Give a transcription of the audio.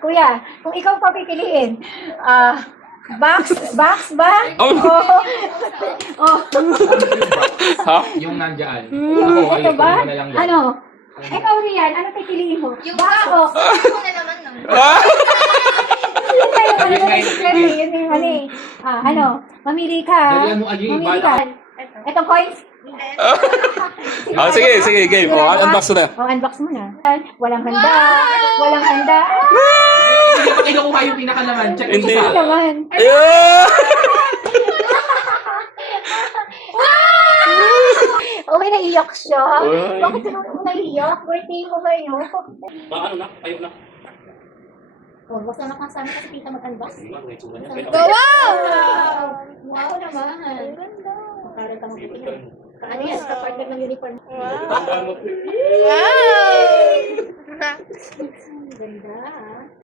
Kuya, kung ikaw papipiliin, box ba? Oh. Oh. Ha? Yung nandyan. Ito ba? ko na lang yan. Ano? Ikaw, Rian, ano pipiliin mo? Yung Box box. o? Ako na naman no. Ah! Yun tayo, ano Yun nga na yung secret eh. Yun yung ano eh. Ano? Mamili ka. Dalihan mo, Ali. Mamili ka. Itong coins? Ah, sige, sige, game. Oh, unbox mo na. Oh, unbox mo na. Walang handa. Walang handa. Hindi pa kinukuha yung pinakalaman. Check ito Hindi. Ano sa. naman? Yeah! Oh, may naiyak siya. Uy. Bakit mo naiyak? Birthday mo ba yun? Ano na? Ayaw na. Oh, gusto na kasama kasi tita mag-unbox. Wow! Wow naman. Ganda. Makarata mo ito. Ano yan? Kapartner ng uniform. Wow! Ganda.